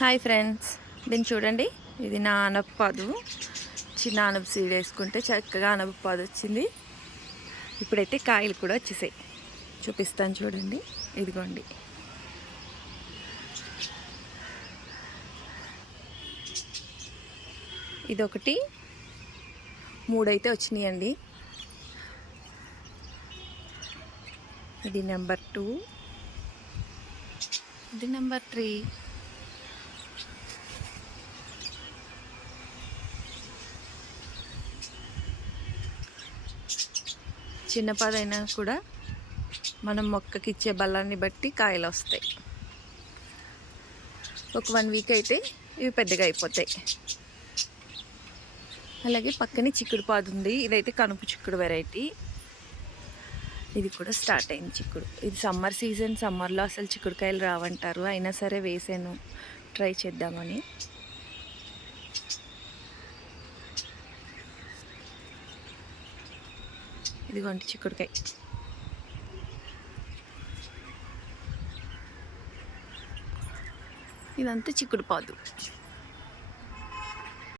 Hi friends, దీన్ని చూడండి. ఇది నా అనపపాదు. చిన్న అనప సీడ్ వేసుకుంటే చక్కగా అనపపాదు వచ్చింది. ఇప్పుడైతే కాయలు కూడా వచ్చేసాయి. చూపిస్తాను చూడండి. ఇదిగోండి. ఇదొకటి 3 అయితే వచ్చినాయండి. ఇది నెంబర్ 2, ఇది నెంబర్ 3. చిన్న పాదైనా కూడా మనం మొక్కకి ఇచ్చే బలాన్ని బట్టి కాయలు వస్తాయి. ఒక 1 వీక్ అయితే ఇవి పెద్దగా అయిపోతాయి. అలాగే పక్కనే చిక్కుడు పాదు ఉంది. ఇదైతే కనుపు చిక్కుడు వెరైటీ. ఇది కూడా స్టార్ట్ అయింది చిక్కుడు. ఇది సమ్మర్ సీజన్. సమ్మర్లో అసలు చిక్కుడుకాయలు రావంటారు, అయినా సరే వేసాను ట్రై చేద్దామని. ఇదిగోండి చిక్కుడుకాయ. ఇదంతా చిక్కుడు పాదు.